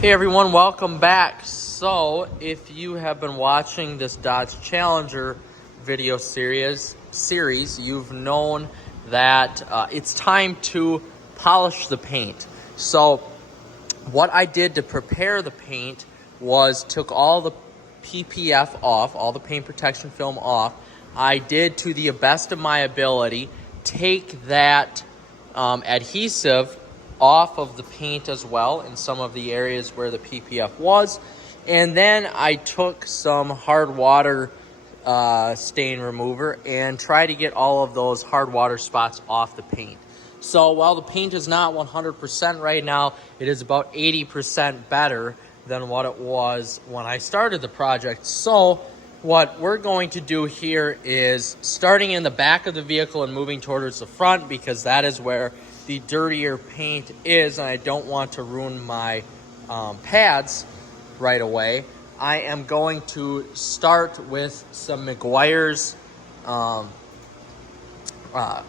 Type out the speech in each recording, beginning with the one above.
Hey everyone, welcome back. So if you have been watching this Dodge Challenger video series, you've known that it's time to polish the paint. So what I did to prepare the paint was took all the PPF off, all the paint protection film off. I did, to the best of my ability, take that adhesive off of the paint as well in some of the areas where the PPF was. And then I took some hard water stain remover and tried to get all of those hard water spots off the paint. So while the paint is not 100% right now, it is about 80% better than what it was when I started the project. So what we're going to do here is starting in the back of the vehicle and moving towards the front, because that is where the dirtier paint is, and I don't want to ruin my pads right away. I am going to start with some Meguiars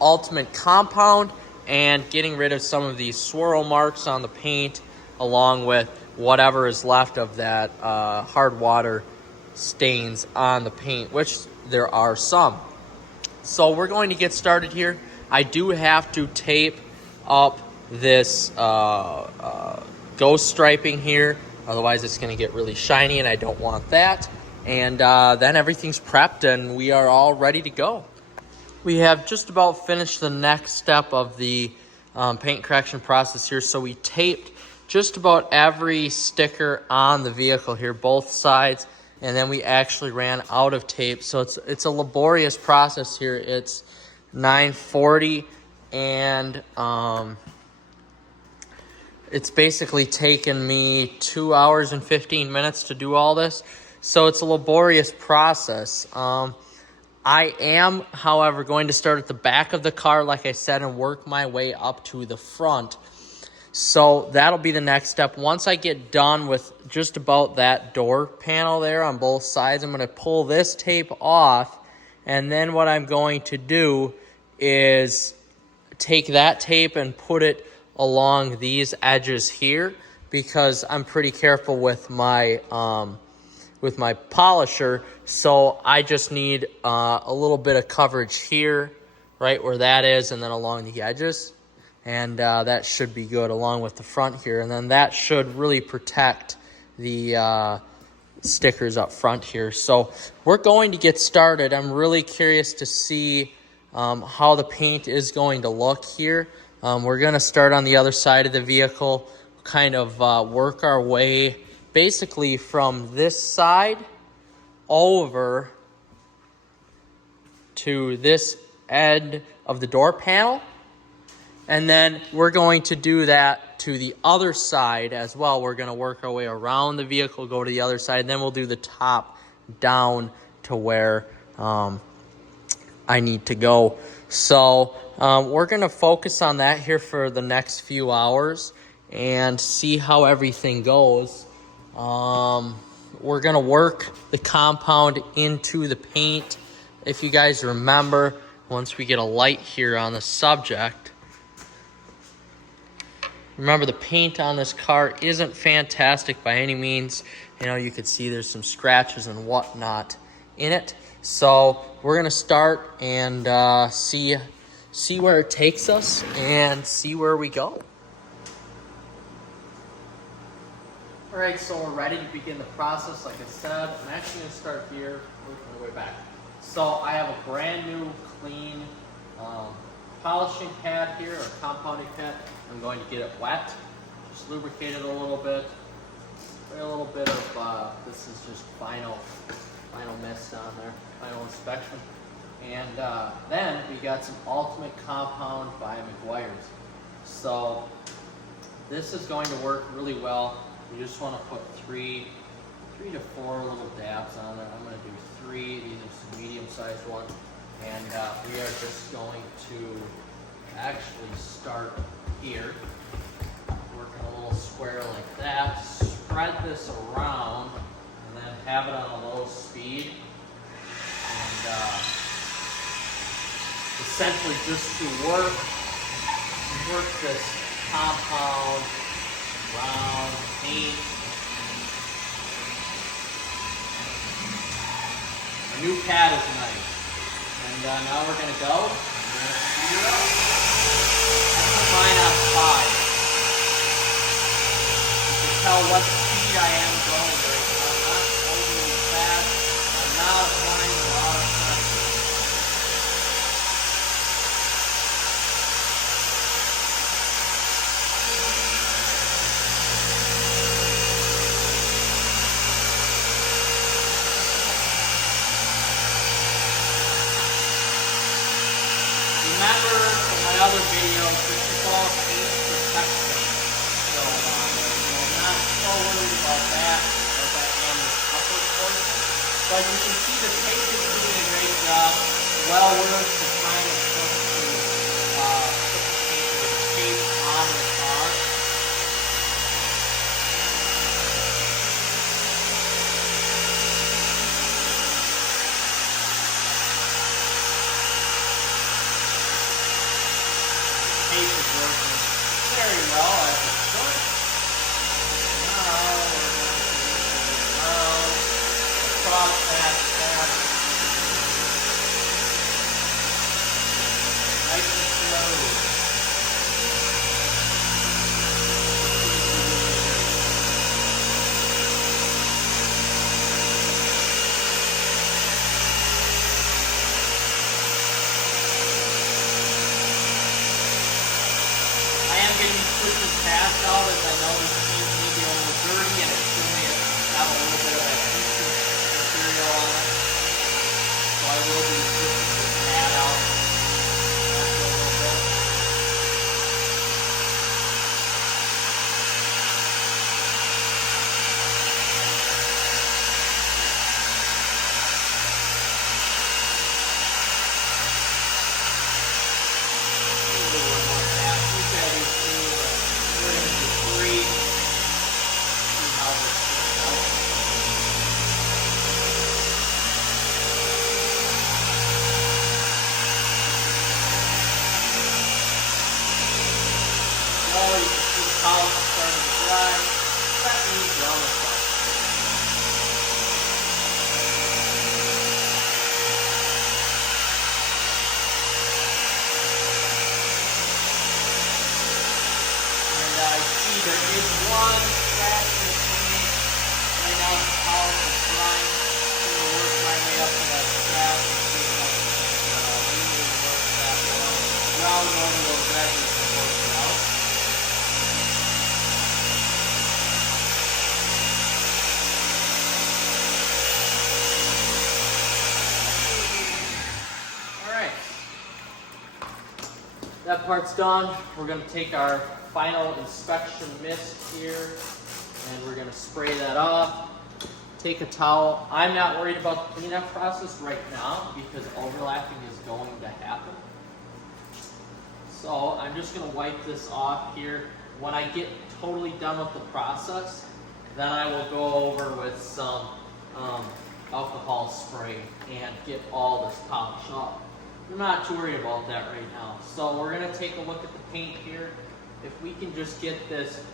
Ultimate Compound and getting rid of some of these swirl marks on the paint, along with whatever is left of that hard water stains on the paint, which there are some. So we're going to get started here. I do have to tape up this ghost striping here, otherwise it's going to get really shiny and I don't want that. And then everything's prepped and we are all ready to go. We have just about finished the next step of the paint correction process here. So we taped just about every sticker on the vehicle here, both sides, and then we actually ran out of tape. So it's a laborious process here. It's 9:40 and it's basically taken me 2 hours and 15 minutes to do all this. So it's a laborious process. I am, however, going to start at the back of the car, like I said, and work my way up to the front. So that'll be the next step. Once I get done with just about that door panel there on both sides, I'm going to pull this tape off. And then what I'm going to do is take that tape and put it along these edges here, because I'm pretty careful with my polisher. So I just need a little bit of coverage here, right where that is, and then along the edges. And that should be good along with the front here. And then that should really protect the stickers up front here. So we're going to get started. I'm really curious to see how the paint is going to look here. We're going to start on the other side of the vehicle, kind of work our way basically from this side over to this end of the door panel. And then we're going to do that to the other side as well. We're going to work our way around the vehicle, go to the other side, and then we'll do the top down to where I need to go. So we're going to focus on that here for the next few hours and see how everything goes. We're going to work the compound into the paint. If you guys remember, once we get a light here on the subject, remember, the paint on this car isn't fantastic by any means. You know, you could see there's some scratches and whatnot in it. So we're going to start and see where it takes us and see where we go. All right, so we're ready to begin the process. Like I said, I'm actually going to start here, working my way back. So I have a brand new, clean polishing pad here, or compounding pad. I'm going to get it wet, just lubricate it a little bit. Spray a little bit of, this is just final mist on there, final inspection. And then we got some Ultimate Compound by Meguiars. So this is going to work really well. You just want to put three to four little dabs on there. I'm going to do 3. These are some medium-sized ones. And we are just going to actually start here, working a little square like that. Spread this around, and then have it on a low speed. And essentially just to work this compound around the paint new pad is nice. And now we're gonna go. We're gonna speed it up. I put mine on 5. You can tell what speed I am going right now. I'm not overly fast. I'm not applying a lot of pressure. Remember from my other videos, this is all paint protection. So I'm not so worried about that as I am the upper portion. But you can see the paint is doing a great job. Well worth the time it took to put the paint on the car. Paint is working very well as it should. Now we're going to move around across that path. Nice and slow. I am going to be switching paths out as I know this paint may be a little dirty and it still may have a little bit of adhesive material on it. So I will be switching this pad out after a little bit. One more pass. You said you two, but we're going to do 3. See how this works out. Oh, you can see the polish is starting to dry. That means we're almost done. And I see there is one scratch in the paint. Right now the polish is drying. I'm going to work my way up to that scratch and see if I can really work that well. Round over those edges and work it out. Alright. That part's done. We're going to take our final inspection mist here and we're going to spray that off. Take a towel. I'm not worried about the cleanup process right now because overlapping is going to happen. So I'm just going to wipe this off here. When I get totally done with the process, then I will go over with some alcohol spray and get all this polished off. I'm not too worried about that right now. So we're going to take a look at the paint here. If we can just get this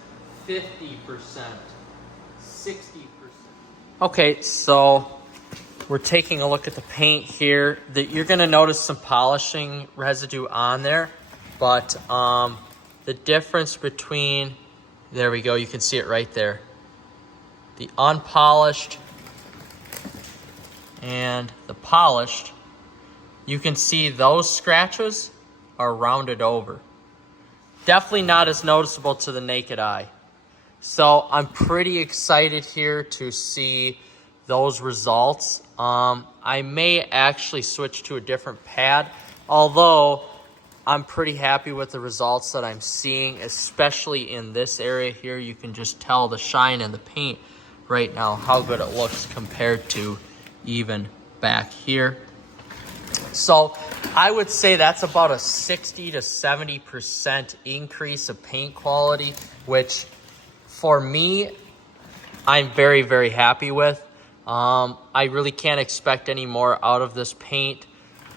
50%, 60%. Okay, so we're taking a look at the paint here. You're going to notice some polishing residue on there, but the difference between, there we go, you can see it right there. The unpolished and the polished, you can see those scratches are rounded over. Definitely not as noticeable to the naked eye. So I'm pretty excited here to see those results. I may actually switch to a different pad, although I'm pretty happy with the results that I'm seeing, especially in this area here. You can just tell the shine in the paint right now, how good it looks compared to even back here. So I would say that's about a 60 to 70% increase of paint quality, which for me, I'm very, very happy with. I really can't expect any more out of this paint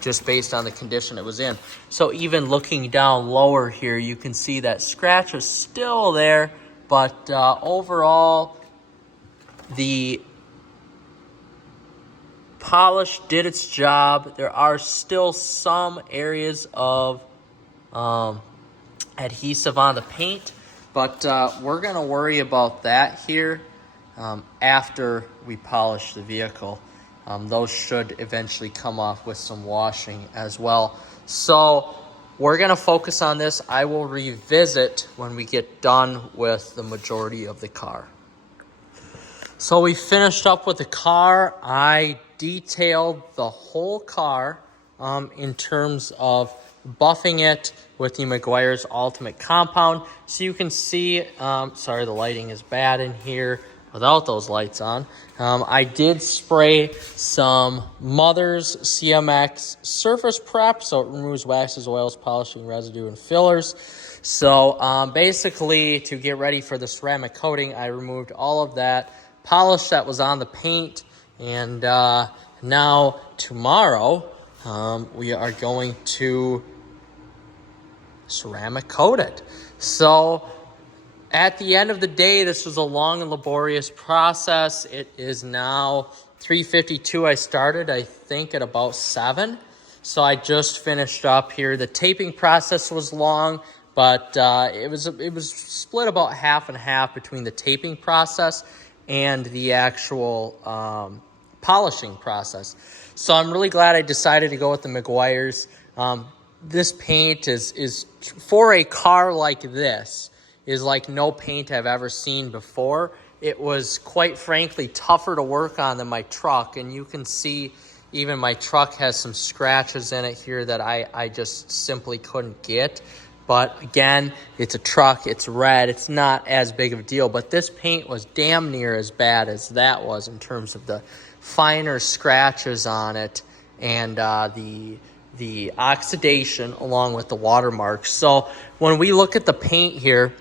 just based on the condition it was in. So even looking down lower here, you can see that scratch is still there, but overall, the polish did its job. There are still some areas of adhesive on the paint, but we're going to worry about that here after we polish the vehicle. Those should eventually come off with some washing as well. So we're going to focus on this. I will revisit when we get done with the majority of the car. So we finished up with the car. I detailed the whole car in terms of buffing it with the Meguiars Ultimate Compound. So you can see, sorry, the lighting is bad in here without those lights on. I did spray some Mother's CMX surface prep, so it removes waxes, oils, polishing, residue, and fillers. So basically, to get ready for the ceramic coating, I removed all of that polish that was on the paint, and now tomorrow we are going to ceramic coat it. So at the end of the day, this was a long and laborious process. It is now 3:52. I started, I think, at about 7. So I just finished up here. The taping process was long, but it was split about half and half between the taping process and the actual polishing process. So I'm really glad I decided to go with the Meguiars. This paint is for a car like this, is like no paint I've ever seen before. It was, quite frankly, tougher to work on than my truck, and you can see even my truck has some scratches in it here that I just simply couldn't get. But again, it's a truck, it's red, it's not as big of a deal, but this paint was damn near as bad as that was in terms of the finer scratches on it and the oxidation along with the watermarks. So when we look at the paint here,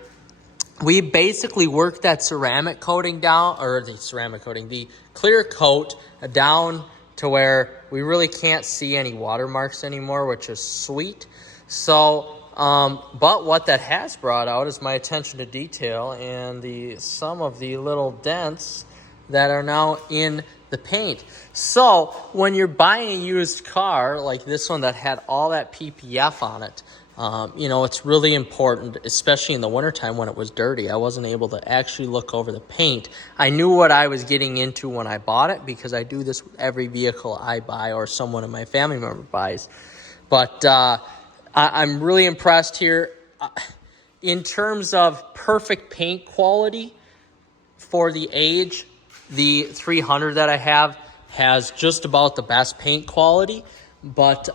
we basically worked that ceramic coating down, or the clear coat down to where we really can't see any watermarks anymore, which is sweet. So, but what that has brought out is my attention to detail and some of the little dents that are now in the paint. So when you're buying a used car like this one that had all that PPF on it, it's really important, especially in the wintertime when it was dirty. I wasn't able to actually look over the paint. I knew what I was getting into when I bought it because I do this with every vehicle I buy or someone in my family member buys. But I'm really impressed here. In terms of perfect paint quality for the age, the 300 that I have has just about the best paint quality. But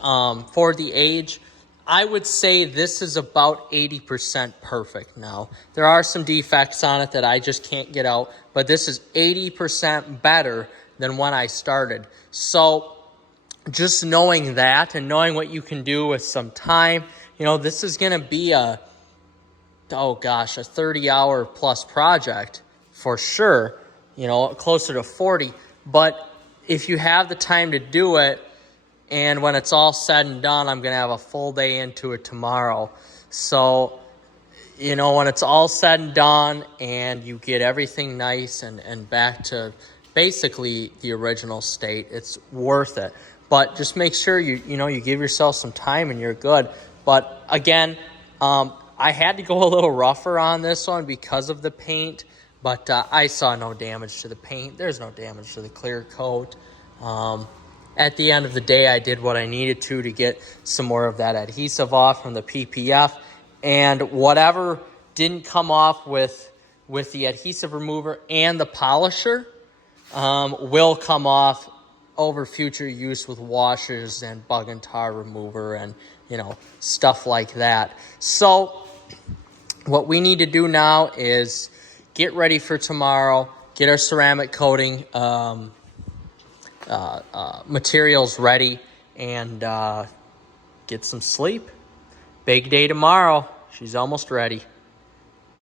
for the age, I would say this is about 80% perfect now. There are some defects on it that I just can't get out, but this is 80% better than when I started. So just knowing that and knowing what you can do with some time, this is going to be a 30-hour plus project for sure, closer to 40. But if you have the time to do it, and when it's all said and done, I'm going to have a full day into it tomorrow. So, when it's all said and done and you get everything nice and back to basically the original state, it's worth it. But just make sure you give yourself some time and you're good. But again, I had to go a little rougher on this one because of the paint, but I saw no damage to the paint. There's no damage to the clear coat. At the end of the day, I did what I needed to get some more of that adhesive off from the PPF. And whatever didn't come off with the adhesive remover and the polisher will come off over future use with washers and bug and tar remover and, stuff like that. So what we need to do now is get ready for tomorrow, get our ceramic coating materials ready, and get some sleep. Big day tomorrow. She's almost ready.